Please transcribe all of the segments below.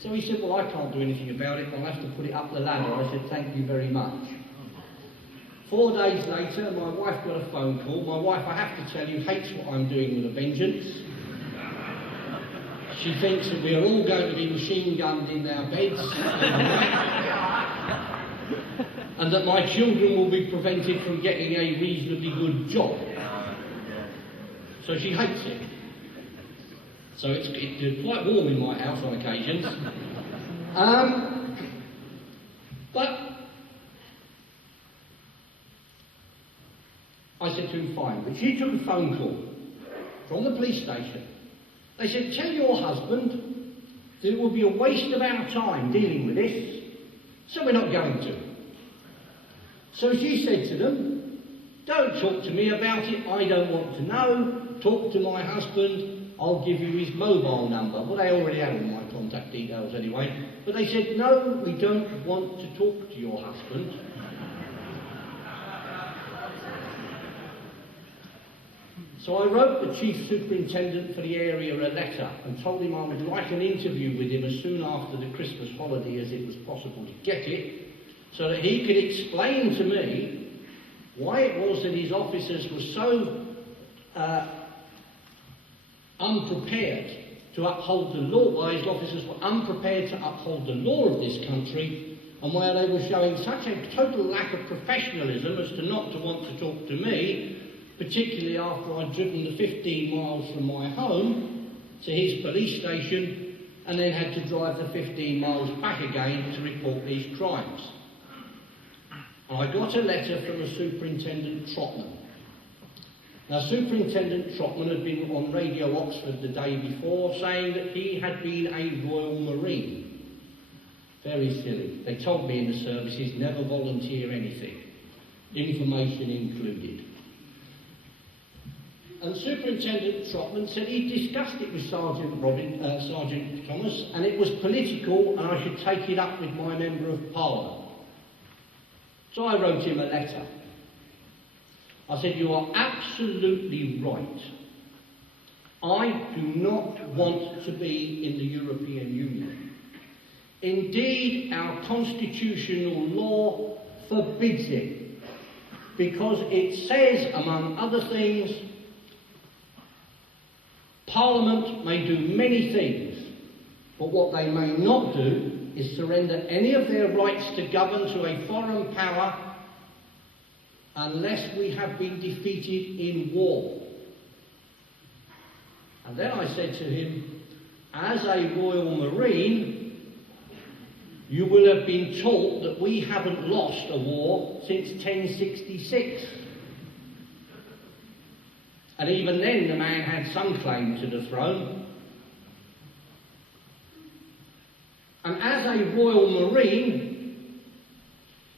So he said, well, I can't do anything about it, I'll have to put it up the ladder. I said, thank you very much. 4 days later, my wife got a phone call. My wife, I have to tell you, hates what I'm doing with a vengeance. She thinks that we are all going to be machine gunned in our beds and that my children will be prevented from getting a reasonably good job. So she hates it. So it's quite warm in my house on occasions. But I said to him, fine. But she took a phone call from the police station. They said, tell your husband that it will be a waste of our time dealing with this, so we're not going to. So she said to them, don't talk to me about it, I don't want to know. Talk to my husband, I'll give you his mobile number. Well, they already had all my contact details anyway. But they said, no, we don't want to talk to your husband. So I wrote the Chief Superintendent for the area a letter and told him I would like an interview with him as soon after the Christmas holiday as it was possible to get it, so that he could explain to me why it was that his officers were so unprepared to uphold the law, why his officers were unprepared to uphold the law of this country, and why they were showing such a total lack of professionalism as to not to want to talk to me, particularly after I'd driven the 15 miles from my home to his police station and then had to drive the 15 miles back again to report these crimes. And I got a letter from a Superintendent Trotman. Now, Superintendent Trotman had been on Radio Oxford the day before saying that he had been a Royal Marine. Very silly. They told me in the services, never volunteer anything, information included. And Superintendent Trotman said he discussed it with Sergeant Thomas, and it was political, and I should take it up with my Member of Parliament. So I wrote him a letter. I said, you are absolutely right. I do not want to be in the European Union. Indeed, our constitutional law forbids it, because it says, among other things, Parliament may do many things, but what they may not do is surrender any of their rights to govern to a foreign power unless we have been defeated in war. And then I said to him, as a Royal Marine, you will have been taught that we haven't lost a war since 1066. And even then the man had some claim to the throne. And as a Royal Marine,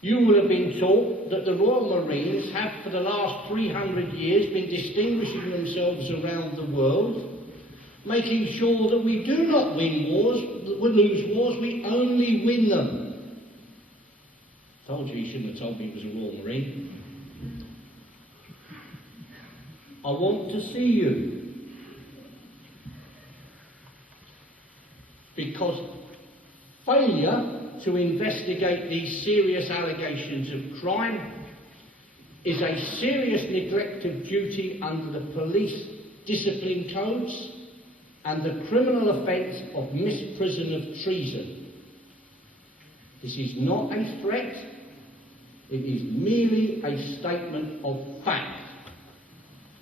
you will have been taught that the Royal Marines have for the last 300 years been distinguishing themselves around the world, making sure that we do not win wars, that we lose wars, we only win them. Told you he shouldn't have told me he was a Royal Marine. I want to see you, because failure to investigate these serious allegations of crime is a serious neglect of duty under the police discipline codes and the criminal offence of misprision of treason. This is not a threat, it is merely a statement of fact.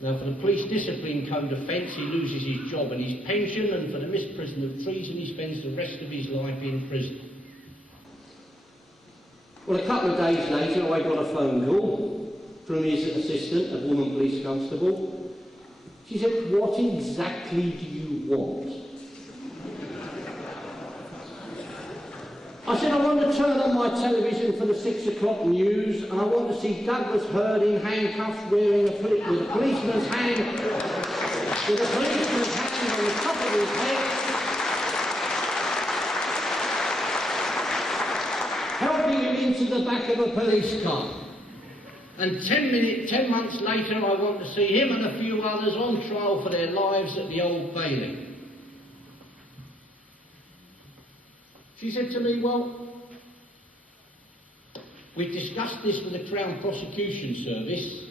Now, for the police discipline code offence, he loses his job and his pension, and for the misprision of treason, he spends the rest of his life in prison. Well, a couple of days later, I got a phone call from his assistant, a woman police constable. She said, what exactly do you want? I said, I want to turn on my television for the 6 o'clock news, and I want to see Douglas Hurd in handcuffs wearing with a policeman's hand on the top of his head, helping him into the back of a police car. And 10 months later, I want to see him and a few others on trial for their lives at the Old Bailey. She said to me, well, we've discussed this with the Crown Prosecution Service,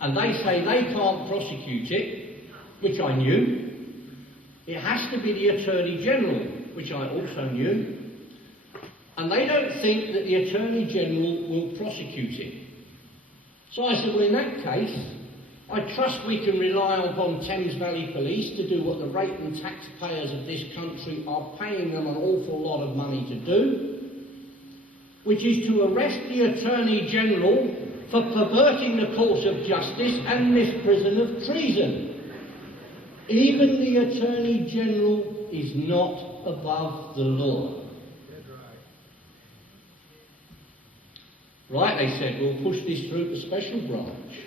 and they say they can't prosecute it, which I knew. It has to be the Attorney General, which I also knew. And they don't think that the Attorney General will prosecute it. So I said, well, in that case, I trust we can rely upon Thames Valley Police to do what the rating taxpayers of this country are paying them an awful lot of money to do, which is to arrest the Attorney General for perverting the course of justice and misprision of treason. Even the Attorney General is not above the law. Right, they said, we'll push this through to special branch.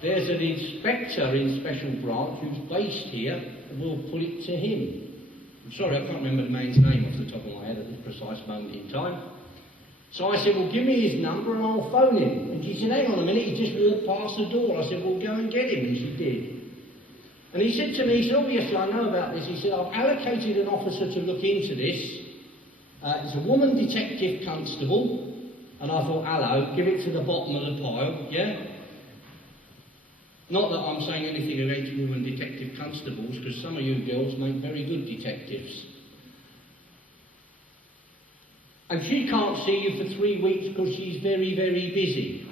There's an inspector in special branch who's based here, and we'll put it to him. I'm sorry, I can't remember the man's name off the top of my head at this precise moment in time. So I said, well, give me his number and I'll phone him. And she said, hang on a minute, he just walked past the door. I said, well, go and get him. And she did. And he said to me, he said, obviously I know about this. He said, I've allocated an officer to look into this. It's a woman detective constable. And I thought, hello, give it to the bottom of the pile, yeah? Not that I'm saying anything against women detective constables, because some of you girls make very good detectives. And she can't see you for 3 weeks because she's very, very busy.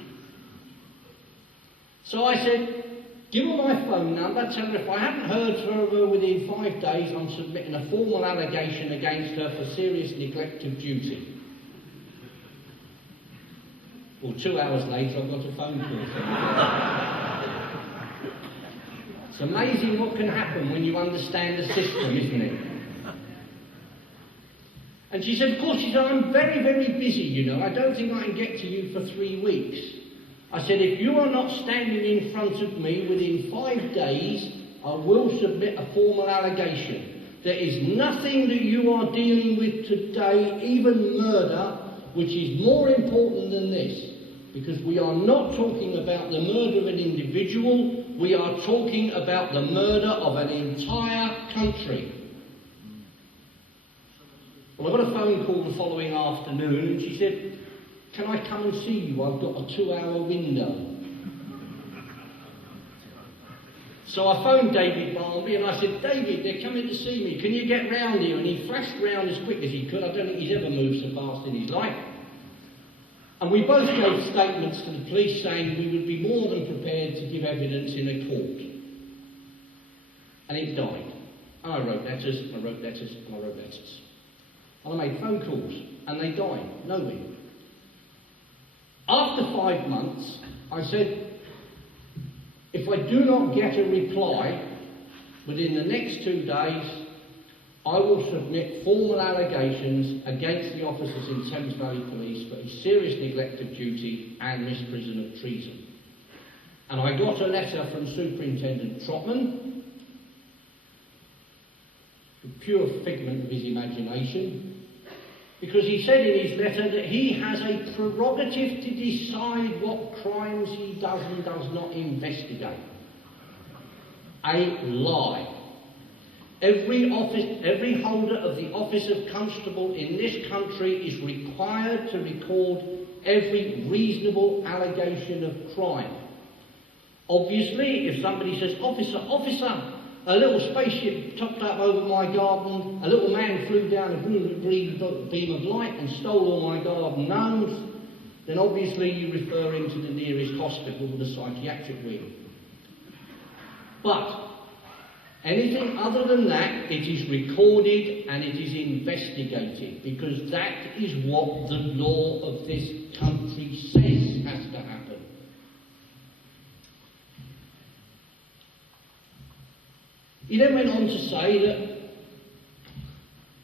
So I said, give her my phone number, tell her if I haven't heard from her within 5 days, I'm submitting a formal allegation against her for serious neglect of duty. Well, 2 hours later, I got a phone call from her. It's amazing what can happen when you understand the system, isn't it? And she said, of course, she said, I'm very, very busy, you know. I don't think I can get to you for 3 weeks. I said, if you are not standing in front of me within 5 days, I will submit a formal allegation. There is nothing that you are dealing with today, even murder, which is more important than this. Because we are not talking about the murder of an individual, we are talking about the murder of an entire country. Well, I got a phone call the following afternoon and she said, can I come and see you? I've got a 2-hour window. So I phoned David Barnby and I said, David, they're coming to see me. Can you get round here? And he flashed round as quick as he could. I don't think he's ever moved so fast in his life. And we both gave statements to the police saying we would be more than prepared to give evidence in a court. And it died. And I wrote letters, and I wrote letters, and I wrote letters. And I made phone calls, and they died. Nowhere. After 5 months, I said, if I do not get a reply within the next 2 days, I will submit formal allegations against the officers in Thames Valley Police for a serious neglect of duty and misprision of treason. And I got a letter from Superintendent Trotman, a pure figment of his imagination, because he said in his letter that he has a prerogative to decide what crimes he does and does not investigate. A lie. Every holder of the office of constable in this country is required to record every reasonable allegation of crime. Obviously, if somebody says, officer, officer, a little spaceship topped up over my garden, a little man flew down a green beam of light and stole all my garden gnomes, then obviously you refer him to the nearest hospital with a psychiatric wing. But anything other than that, it is recorded and it is investigated, because that is what the law of this country says has to happen. He then went on to say that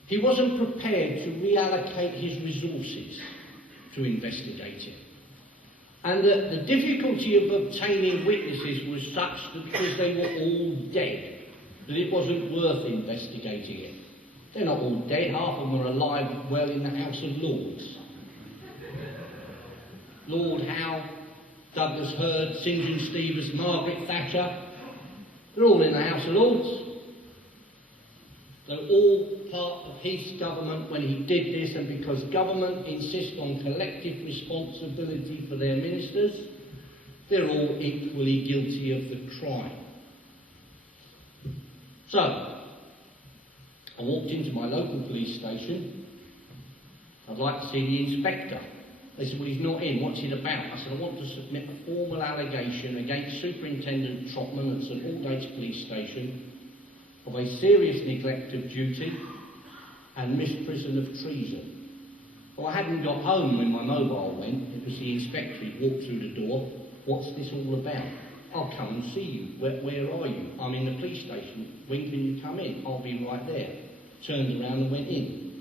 he wasn't prepared to reallocate his resources to investigate it, and that the difficulty of obtaining witnesses was such that because they were all dead, that it wasn't worth investigating it. They're not all dead, half of them are alive well in the House of Lords. Lord Howe, Douglas Hurd, St John Stevens, Margaret Thatcher. They're all in the House of Lords. They're all part of his government when he did this, and because government insists on collective responsibility for their ministers, they're all equally guilty of the crime. So, I walked into my local police station. I'd like to see the inspector. They said, well, he's not in. What's it about? I said, I want to submit a formal allegation against Superintendent Trotman at St Aldgates Police Station of a serious neglect of duty and misprision of treason. Well, I hadn't got home when my mobile went. It was the inspector. He walked through the door. What's this all about? I'll come and see you. Where are you? I'm in the police station. When can you come in? I'll be right there. Turned around and went in.